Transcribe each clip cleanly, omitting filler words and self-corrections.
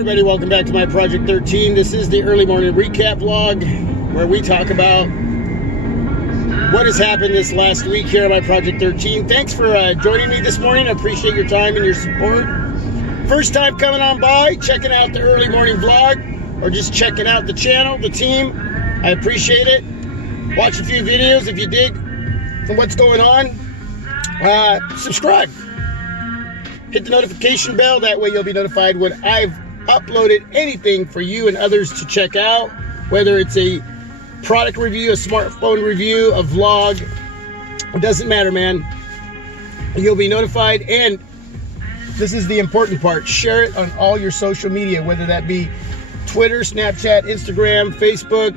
everybody, welcome back to my Project 13. This is the early morning recap vlog where we talk about what has happened this last week here on my Project 13. Thanks for joining me this morning. I appreciate your time and your support. First time coming on by, checking out the early morning vlog, or just checking out the channel, the team, I appreciate it. Watch a few videos if you dig what's going on. Subscribe. Hit the notification bell, that way you'll be notified when I've uploaded anything for you and others to check out, whether it's a product review, a smartphone review, a vlog. It doesn't matter, man. You'll be notified, and this is the important part, share it on all your social media, whether that be Twitter, Snapchat, Instagram, Facebook.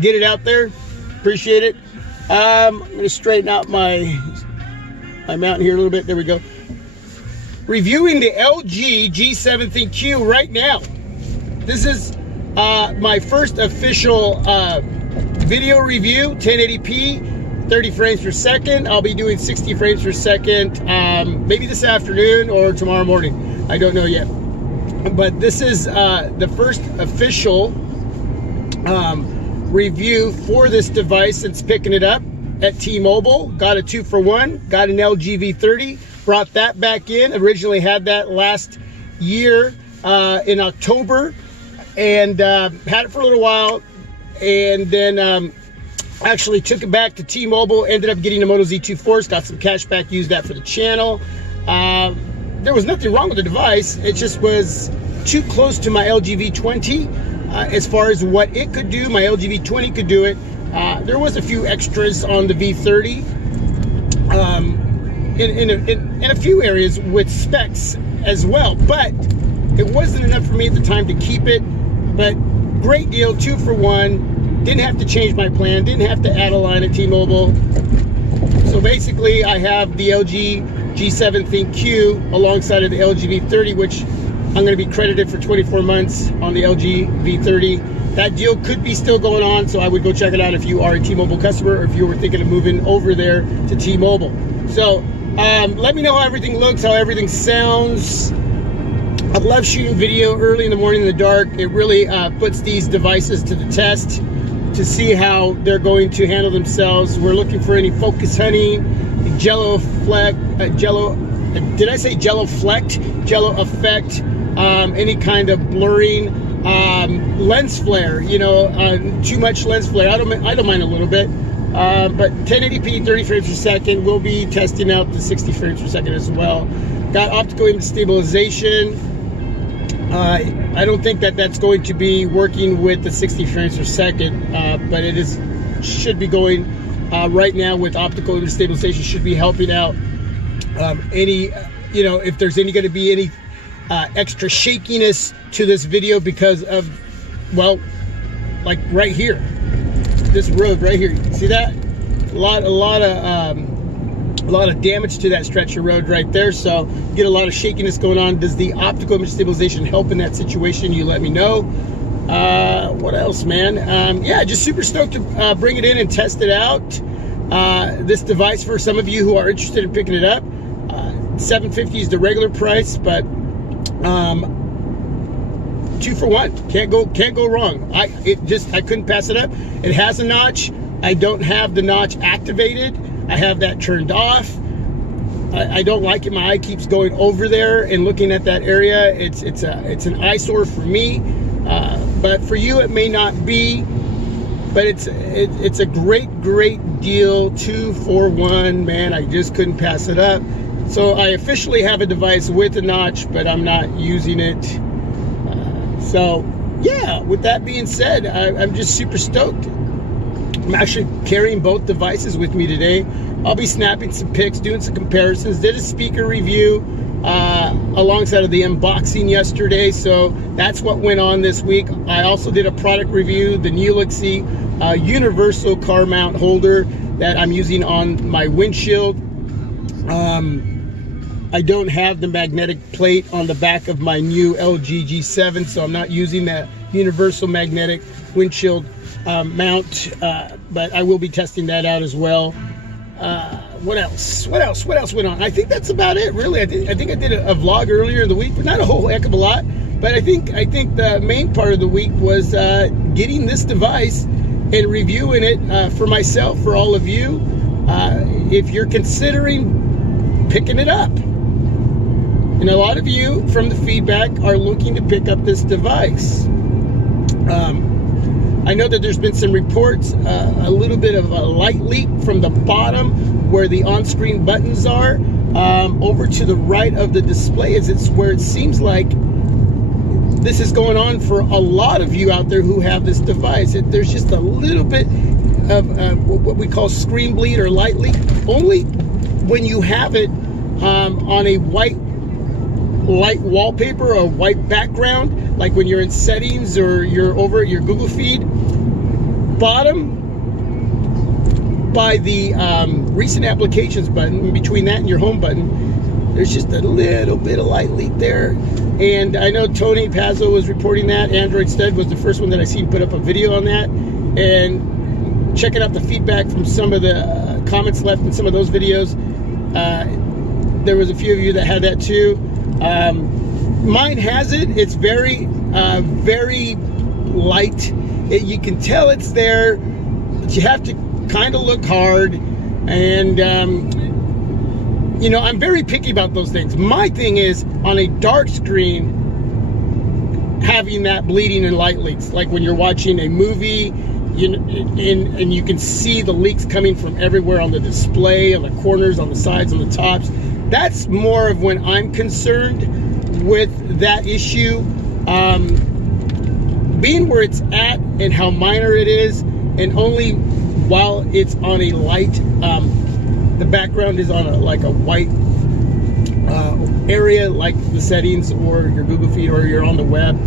Get it out there. Appreciate it. I'm going to straighten out my mount here a little bit. There we go. Reviewing the LG G7 ThinQ right now. This is my first official video review, 1080p, 30 frames per second. I'll be doing 60 frames per second maybe this afternoon or tomorrow morning. I don't know yet. But this is the first official review for this device since picking it up at T-Mobile. Got a 2-for-1, got an LG V30, brought that back in. Originally had that last year in October, and had it for a little while, and then actually took it back to T-Mobile, ended up getting a Moto Z2 Force, got some cash back, used that for the channel. There was nothing wrong with the device, it just was too close to my LG V20 as far as what it could do. My LG V20 could do it. There was a few extras on the V30 in a few areas with specs as well, but it wasn't enough for me at the time to keep it. But great deal, 2-for-1. Didn't have to change my plan, didn't have to add a line at T-Mobile. So basically I have the LG G7 ThinQ alongside of the LG V30, which I'm going to be credited for 24 months on the LG V30. That deal could be still going on, so I would go check it out if you are a T-Mobile customer, or if you were thinking of moving over there to T-Mobile. So let me know how everything looks, how everything sounds. I love shooting video early in the morning in the dark. It really puts these devices to the test to see how they're going to handle themselves. We're looking for any focus hunting, jello fleck, did I say jello flecked? Jello effect, any kind of blurring, lens flare, you know, too much lens flare. I don't mind a little bit, but 1080p, 30 frames per second. We'll be testing out the 60 frames per second as well. Got optical image stabilization. I don't think that that's going to be working with the 60 frames per second, but it should be going right now with optical image stabilization. Should be helping out any, you know, if there's going to be any extra shakiness to this video because of, well, like right here, this road right here. See that? A lot of damage to that stretch of road right there, so get a lot of shakiness going on. Does the optical image stabilization help in that situation? You let me know. What else, man? Yeah, just super stoked to bring it in and test it out. This device, for some of you who are interested in picking it up, $750 is the regular price, but 2-for-1, can't go wrong. I couldn't pass it up. It has a notch. I don't have the notch activated. I have that turned off. I don't like it. My eye keeps going over there and looking at that area. It's an eyesore for me, but for you it may not be. But it's a great deal, 2-for-1, man. I just couldn't pass it up. So I officially have a device with a notch, but I'm not using it. So yeah, with that being said, I'm just super stoked. I'm actually carrying both devices with me today. I'll be snapping some pics, doing some comparisons. Did a speaker review alongside of the unboxing yesterday, so that's what went on this week. I also did a product review, the Nulixy universal car mount holder that I'm using on my windshield. I don't have the magnetic plate on the back of my new LG G7, so I'm not using that universal magnetic windshield mount, but I will be testing that out as well. What else went on? I think that's about it, really. I think I did a vlog earlier in the week, but not a whole heck of a lot. But I think the main part of the week was getting this device and reviewing it for myself, for all of you. If you're considering picking it up, and a lot of you from the feedback are looking to pick up this device. I know that there's been some reports, a little bit of a light leak from the bottom where the on-screen buttons are, over to the right of the display. It's where it seems like this is going on for a lot of you out there who have this device. There's just a little bit of what we call screen bleed or light leak, only when you have it on a white light wallpaper or white background, like when you're in settings or you're over at your Google feed. Bottom by the recent applications button, between that and your home button, there's just a little bit of light leak there. And I know Tony Pazzo was reporting that. Android Stud was the first one that I seen put up a video on that. And checking out the feedback from some of the comments left in some of those videos, there was a few of you that had that too. Mine has it. It's very, very light. You can tell it's there, but you have to kind of look hard. And, you know, I'm very picky about those things. My thing is, on a dark screen, having that bleeding and light leaks, like when you're watching a movie, and you can see the leaks coming from everywhere on the display, on the corners, on the sides, on the tops. That's more of when I'm concerned with that issue. Being where it's at and how minor it is, and only while it's on a light, the background is on like a white area, like the settings or your Google feed or you're on the web.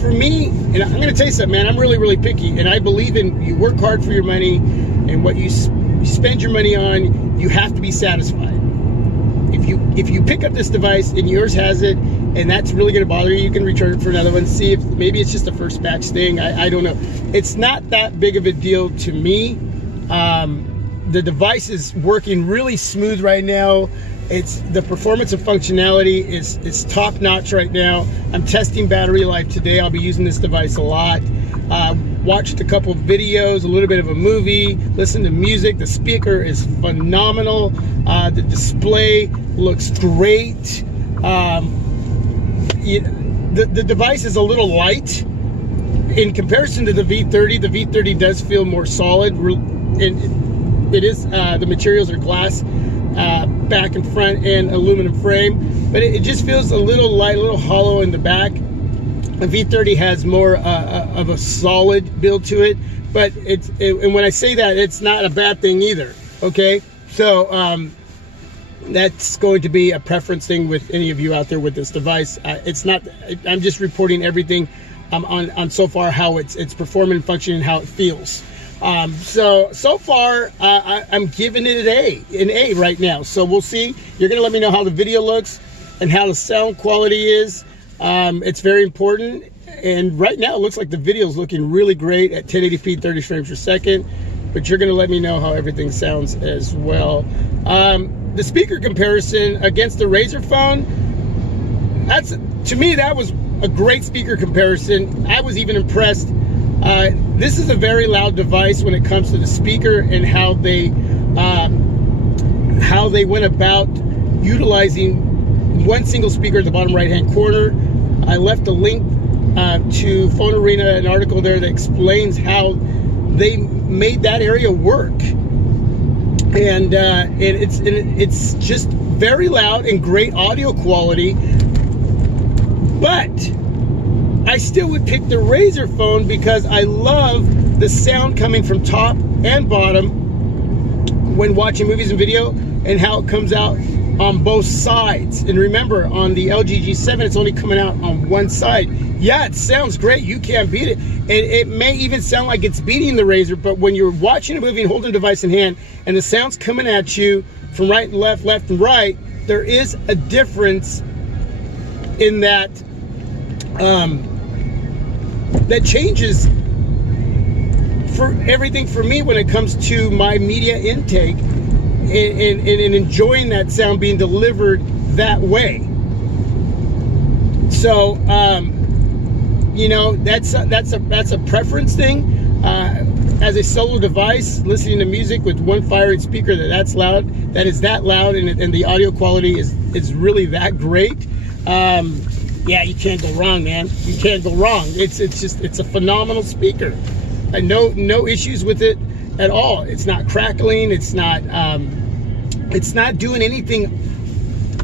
For me, and I'm going to tell you something, man, I'm really, really picky, and I believe in you work hard for your money, and what you spend your money on, you have to be satisfied. If you pick up this device and yours has it, and that's really going to bother you, you can return it for another one. See if maybe it's just a first batch thing. I don't know. It's not that big of a deal to me. The device is working really smooth right now. It's the performance and functionality is top notch right now. I'm testing battery life today. I'll be using this device a lot. Watched a couple of videos, a little bit of a movie, listened to music. The speaker is phenomenal. The display looks great. The device is a little light in comparison to the V30. The V30 does feel more solid, and it is the materials are glass back and front and aluminum frame, but it just feels a little light, a little hollow in the back. The V30 has more of a solid build to it, but and when I say that, it's not a bad thing either. Okay, so that's going to be a preference thing with any of you out there with this device. It's not. I'm just reporting everything on so far, how it's performing and functioning, how it feels. So far, I'm giving it an A right now. So we'll see. You're gonna let me know how the video looks and how the sound quality is. It's very important. And right now, it looks like the video is looking really great at 1080p, 30 frames per second. But you're gonna let me know how everything sounds as well. The speaker comparison against the Razer phone, to me, that was a great speaker comparison. I was even impressed. This is a very loud device when it comes to the speaker and how they went about utilizing one single speaker at the bottom right hand corner. I left a link to Phone Arena, an article there that explains how they made that area work. And it's just very loud and great audio quality, but I still would pick the Razer phone because I love the sound coming from top and bottom when watching movies and video, and how it comes out on both sides. And remember, on the LG G7, it's only coming out on one side. Yeah, it sounds great. You can't beat it. And it may even sound like it's beating the Razer, but when you're watching a movie and holding a device in hand and the sound's coming at you from right and left, left and right, there is a difference in that. That changes for everything for me when it comes to my media intake and enjoying that sound being delivered that way. So, you know, that's a preference thing. As a solo device, listening to music with one fire-rate speaker that is that loud, and the audio quality is really that great. Yeah, you can't go wrong, man. You can't go wrong. It's a phenomenal speaker. No issues with it at all. It's not crackling. It's not doing anything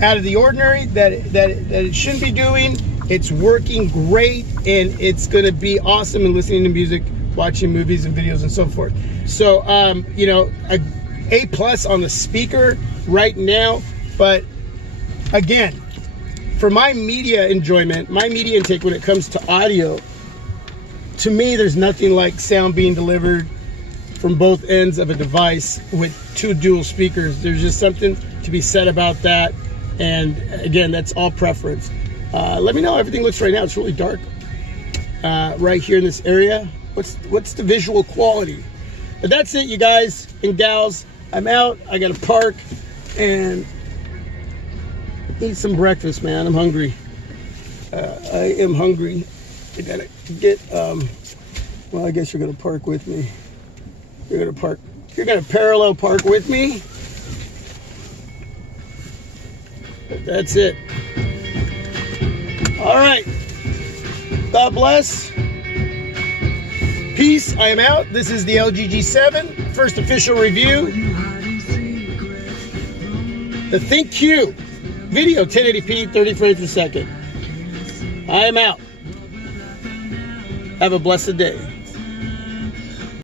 out of the ordinary that it shouldn't be doing. It's working great, and it's gonna be awesome in listening to music, watching movies and videos and so forth. So you know, A+ on the speaker right now. But again, for my media enjoyment, my media intake when it comes to audio, to me, there's nothing like sound being delivered from both ends of a device with two dual speakers. There's just something to be said about that. And again, that's all preference. Let me know how everything looks right now. It's really dark right here in this area. What's the visual quality? But that's it, you guys and gals. I'm out. I gotta park and eat some breakfast, man. I'm hungry. I am hungry. I gotta get well, I guess you're gonna park with me. You're gonna parallel park with me. But that's it. All right. God bless. Peace. I am out. This is the LG G7, first official review. The ThinQ video, 1080p, 30 frames per second. I am out. Have a blessed day.